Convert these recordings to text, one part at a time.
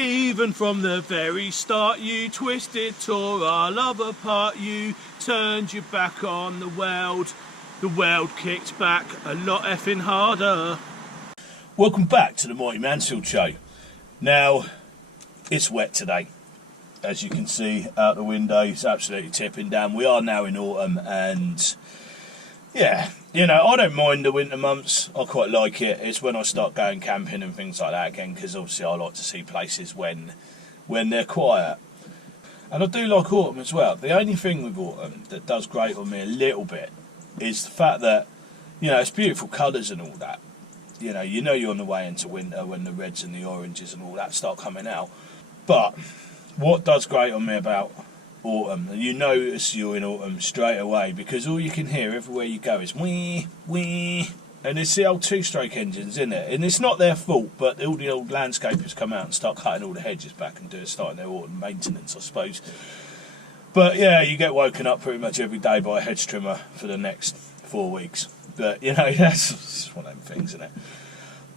Even from the very start you twisted, tore our love apart. You turned your back on the world kicked back a lot effing harder. Welcome back to the Mighty Mansfield show. Now, it's wet today. As you can see out the window, it's absolutely tipping down. We are now in autumn, and yeah, you know, I don't mind the winter months. I quite like it. It's when I start going camping and things like that again, because obviously I like to see places when they're quiet. And I do like autumn as well. The only thing with autumn that does grate on me a little bit is the fact that, you know, it's beautiful colours and all that. You know you're on the way into winter when the reds and the oranges and all that start coming out. But what does grate on me about autumn, you notice you're in autumn straight away, because all you can hear everywhere you go is wee, wee, and it's the old two-stroke engines, isn't it? And it's not their fault, but all the old landscapers come out and start cutting all the hedges back and starting their autumn maintenance, I suppose. But yeah, you get woken up pretty much every day by a hedge trimmer for the next 4 weeks. But, you know, that's one of them things, isn't it?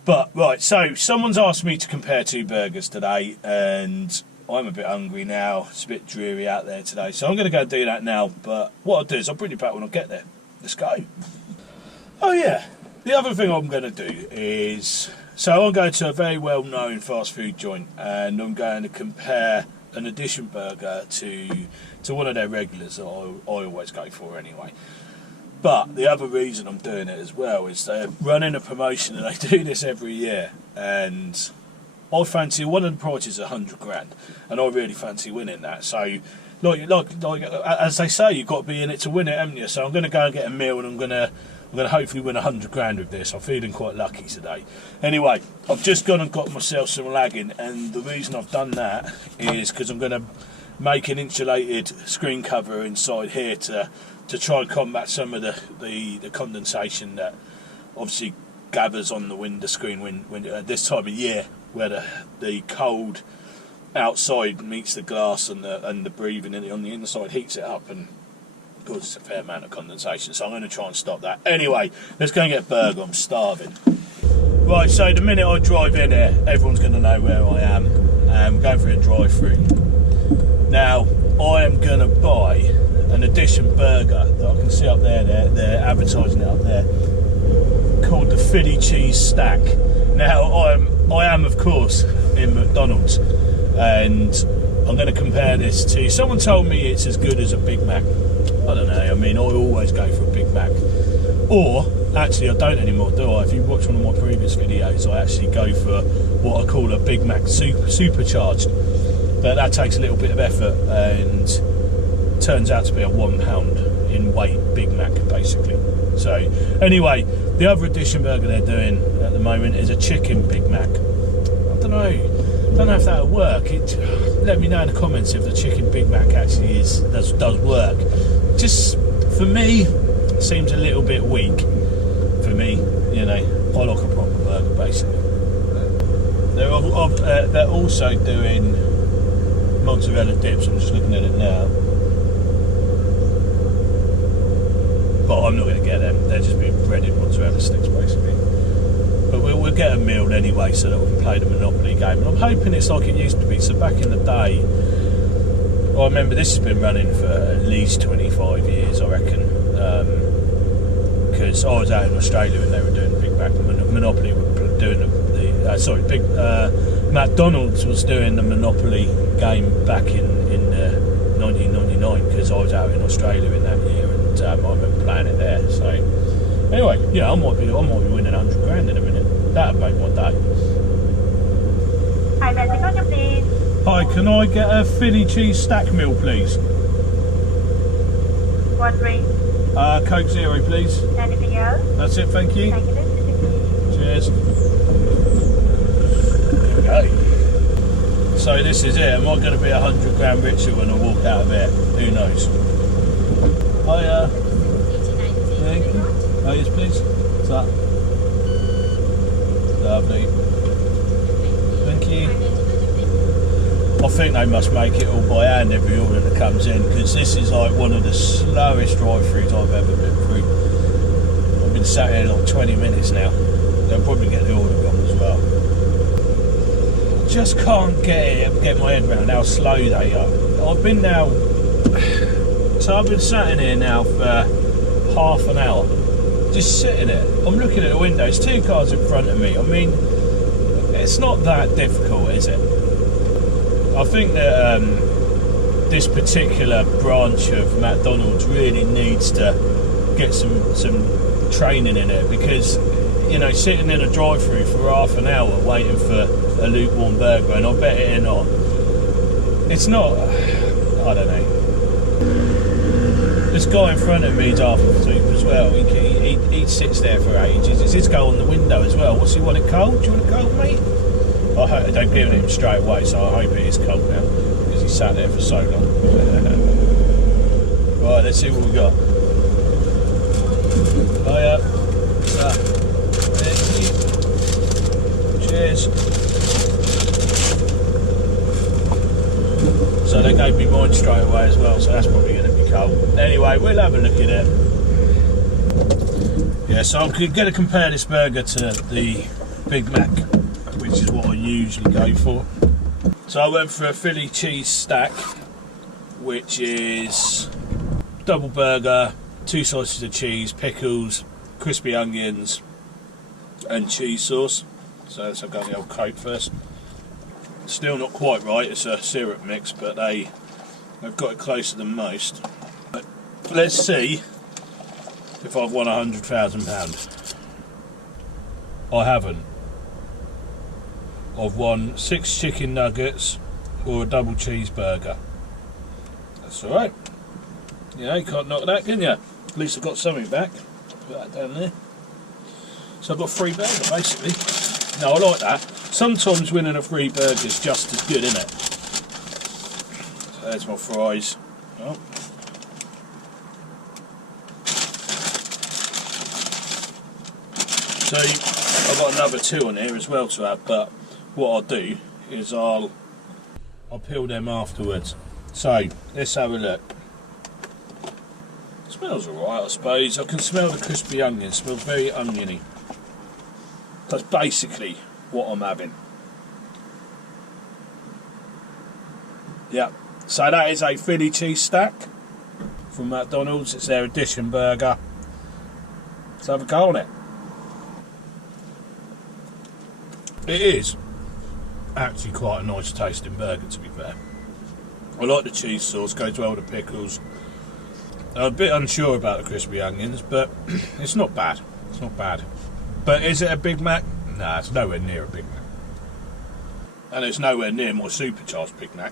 But, right, so someone's asked me to compare two burgers today, and I'm a bit hungry now. It's a bit dreary out there today, so I'm going to go do that now. But what I'll do is I'll bring you back when I get there. Let's go. Oh, yeah. The other thing I'm going to do is, so I'm going to a very well-known fast food joint, and I'm going to compare an Edition burger to one of their regulars that I always go for anyway. But the other reason I'm doing it as well is they're running a promotion, and they do this every year, and I fancy one of the prizes £100, and I really fancy winning that. So, like as they say, you've got to be in it to win it, haven't you? So I'm going to go and get a meal, and I'm going to hopefully win £100 with this. I'm feeling quite lucky today. Anyway, I've just gone and got myself some lagging, and the reason I've done that is because I'm going to make an insulated screen cover inside here to try and combat some of the condensation that obviously gathers on the window screen when this time of year, where the cold outside meets the glass, and the breathing on the inside heats it up and causes a fair amount of condensation. So I'm going to try and stop that. Anyway, let's go and get a burger. I'm starving. Right, so the minute I drive in here, everyone's going to know where I am. I'm going for a drive-through. Now, I am going to buy an Edition burger that I can see up there. They're advertising it up there, called the Philly cheese stack. Now, I am of course in McDonald's, and I'm going to compare this to, someone told me it's as good as a Big Mac. I don't know, I mean, I always go for a Big Mac. Or, actually I don't anymore, do I? If you watch one of my previous videos, I actually go for what I call a Big Mac supercharged. But that takes a little bit of effort, and turns out to be a £1 in weight Big Mac, basically. So, anyway, the other Edition burger they're doing at the moment is a chicken Big Mac. I don't know if that'll work. Let me know in the comments if the chicken Big Mac actually does work. Just, for me, it seems a little bit weak. For me, you know, I like a proper burger, basically. They're also doing mozzarella dips. I'm just looking at it now. But I'm not going to get them. They're just being breaded mozzarella sticks, basically. But we'll get a meal anyway, so that we can play the Monopoly game. And I'm hoping it's like it used to be. So back in the day, I remember this has been running for at least 25 years, I reckon. Because I was out in Australia and they were doing Big Mac. Monopoly were doing McDonald's was doing the Monopoly game back in 1999, because I was out in Australia in that year, and I remember playing it there. So anyway, yeah, I might be winning £100 in a minute. That'd make my day. Hi, Mansfield, please. Hi, can I get a Philly cheese stack meal, please? What drink? Coke Zero, please. Anything else? That's it, thank you. Thank you. Cheers. Okay. So this is it. Am I going to be £100 richer when I walk out of here? Who knows? Hiya. Thank you. Oh yes, please. What's that? Lovely. Thank you. I think they must make it all by hand, every order that comes in, because this is like one of the slowest drive-throughs I've ever been through. I've been sat here like 20 minutes now. They'll probably get the order gone as well. just can't get my head around how slow they are. I've been sat in here now for half an hour, just sitting there. I'm looking at the window. There's 2 cars in front of me. I mean, it's not that difficult, is it? I think that this particular branch of McDonald's really needs to get some training in it, because, you know, sitting in a drive-through for half an hour waiting for a lukewarm burger, and I bet it's not, I don't know. This guy in front of me is half asleep as well. He sits there for ages. It's his go on the window as well. What's he want it cold? Do you want it cold, mate? I don't give it him straight away, so I hope it is cold now, because he sat there for so long. Right, let's see what we got. Oh yeah. Cheers. So they gave me mine straight away as well, so that's probably going to be cold. Anyway, we'll have a look at it. Yeah, so I'm going to compare this burger to the Big Mac, which is what I usually go for. So I went for a Philly cheese stack, which is double burger, 2 slices of cheese, pickles, crispy onions, and cheese sauce. So let's go the old Coke first. Still not quite right, it's a syrup mix, but they've got it closer than most. But let's see if I've won £100,000. I haven't. I've won 6 chicken nuggets or a double cheeseburger. That's alright. You know, you can't knock that, can you? At least I've got something back. Put that down there. So I've got a free burger, basically. No, I like that. Sometimes winning a free burger is just as good, isn't it? So there's my fries. Oh. So I've got another 2 on here as well to add, but what I'll do is I'll peel them afterwards. So let's have a look. It smells alright, I suppose. I can smell the crispy onion. It smells very oniony. That's basically what I'm having. Yeah, so that is a Philly cheese stack from McDonald's. It's their edition burger. Let's have a go on it. It is actually quite a nice tasting burger, to be fair. I like the cheese sauce, goes well with the pickles. I'm a bit unsure about the crispy onions, but it's not bad. It's not bad. But is it a Big Mac? Nah, it's nowhere near a Big Mac. And it's nowhere near my supercharged Big Mac.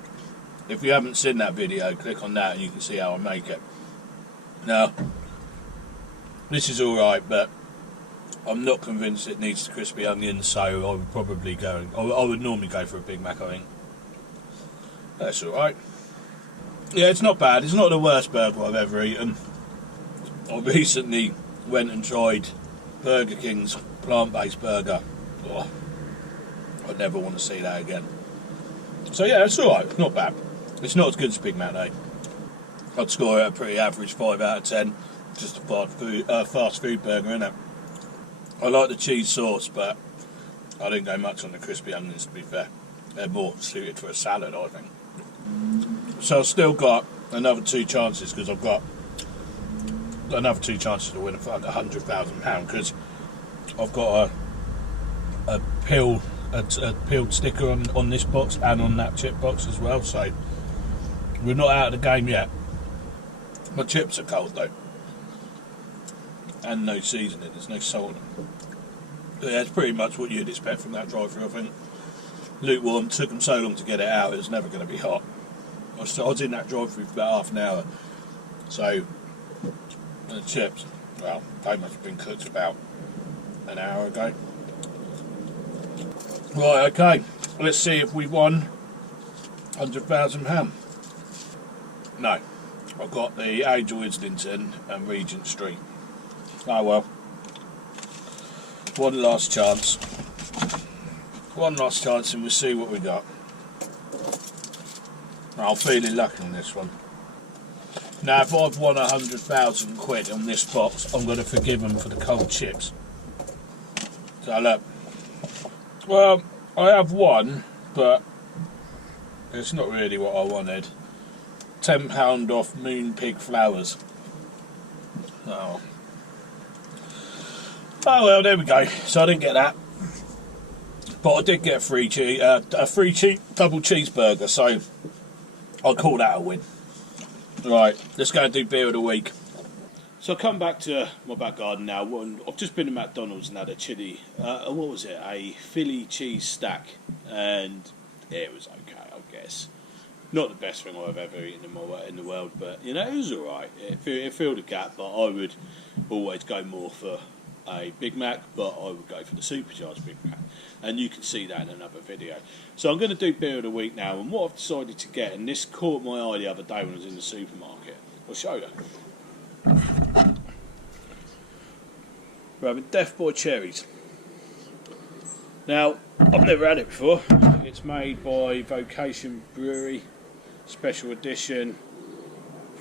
If you haven't seen that video, click on that and you can see how I make it. Now, this is alright, but I'm not convinced it needs the crispy onions, so I would probably go, I would normally go for a Big Mac, I think. That's alright. Yeah, it's not bad. It's not the worst burger I've ever eaten. I recently went and tried Burger King's plant-based burger. Oh, I'd never want to see that again. So yeah, it's alright. It's not bad. It's not as good as Big Mac though. I'd score it a pretty average 5 out of 10. Just a fast food burger, innit? I like the cheese sauce, but I didn't go much on the crispy onions, to be fair. They're more suited for a salad, I think. So I've still got another 2 chances, because I've got another 2 chances to win £100,000, because I've got a peeled sticker on this box and on that chip box as well, so we're not out of the game yet. My chips are cold though, and no seasoning, there's no salt in them. But yeah, it's pretty much what you'd expect from that drive-thru, I think. Lukewarm, took them so long to get it out, it was never going to be hot. I was in that drive-thru for about half an hour, so the chips, well, they must have been cooked about an hour ago. Right, okay, let's see if we won £100,000. No, I've got the Angel Islington and Regent Street. Oh well. One last chance. One last chance and we'll see what we got. I'm feeling lucky on this one. Now if I've won 100,000 quid on this box, I'm going to forgive them for the cold chips. So look. Well, I have won but it's not really what I wanted. £10 off Moonpig flowers. Oh. Oh well, there we go. So I didn't get that, but I did get a free double cheeseburger. So I'll call that a win. Right, let's go and do beer of the week. So I come back to my back garden now. I've just been to McDonald's and had a chili. What was it? A Philly cheese stack, and it was okay, I guess. Not the best thing I've ever eaten in the world, but you know, it was alright. It filled a gap, but I would always go more for a Big Mac, but I would go for the supercharged Big Mac, and you can see that in another video. So I'm going to do beer of the week now, and what I've decided to get, and this caught my eye the other day when I was in the supermarket. I'll show you. We're having Death Boy Cherries. Now, I've never had it before. It's made by Vocation Brewery, special edition,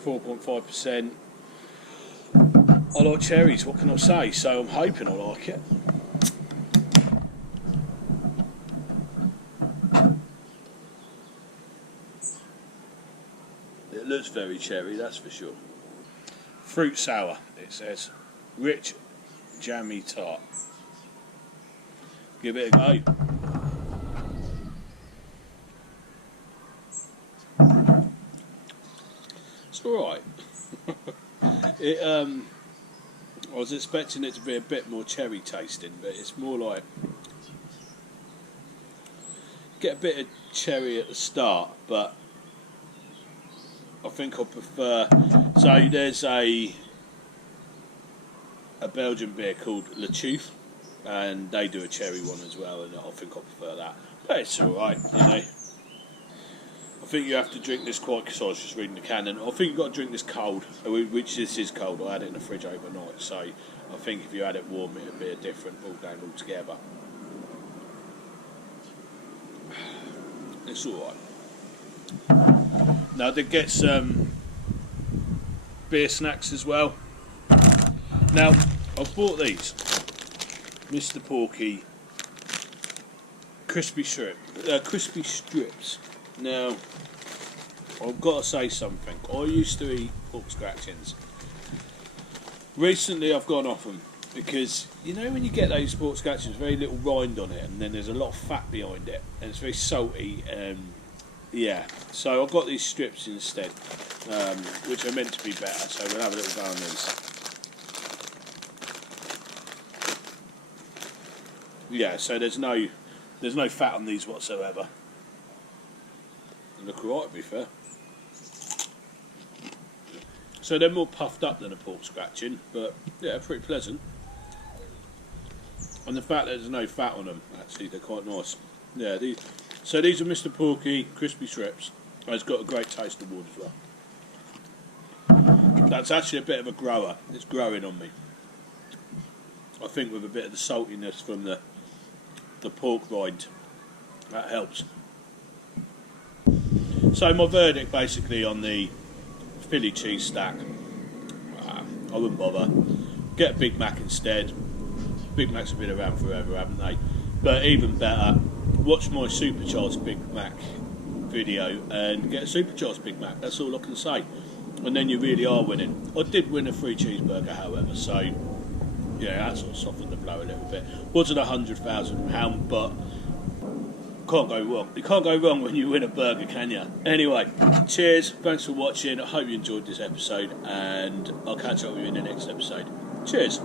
4.5%. I like cherries, what can I say? So I'm hoping I like it. It looks very cherry, that's for sure. Fruit sour, it says. Rich, jammy tart. Give it a go. It's alright. I was expecting it to be a bit more cherry tasting, but it's more like get a bit of cherry at the start, but I think I prefer. So there's a Belgian beer called Le Chouffe, and they do a cherry one as well, and I think I prefer that. But it's alright, you know. I think you have to drink this quite, because I was just reading the can, and I think you've got to drink this cold, which this is cold. I had it in the fridge overnight, so I think if you had it warm, it would be a different ball game altogether. It's alright. Now, I did get some beer snacks as well. Now, I've bought these Mr. Porky crispy strips. Now, I've got to say something. I used to eat pork scratchings. Recently, I've gone off them because you know when you get those pork scratchings, very little rind on it, and then there's a lot of fat behind it, and it's very salty. Yeah, so I've got these strips instead, which are meant to be better. So we'll have a little go on these. Yeah, so there's no fat on these whatsoever. They look alright, to be fair. So they're more puffed up than a pork scratching, but yeah, pretty pleasant. And the fact that there's no fat on them, actually, they're quite nice. Yeah, these are Mr. Porky crispy strips. And it's got a great taste award as well. That's actually a bit of a grower. It's growing on me. I think with a bit of the saltiness from the pork rind, that helps. So my verdict basically on the Philly cheese stack, I wouldn't bother. Get a Big Mac instead. Big Macs have been around forever, haven't they? But even better, watch my supercharged Big Mac video and get a supercharged Big Mac. That's all I can say. And then you really are winning. I did win a free cheeseburger, however, so yeah, that sort of softened the blow a little bit. Wasn't £100,000, but can't go wrong. You can't go wrong when you win a burger, can you? Anyway, cheers. Thanks for watching. I hope you enjoyed this episode, and I'll catch up with you in the next episode. Cheers.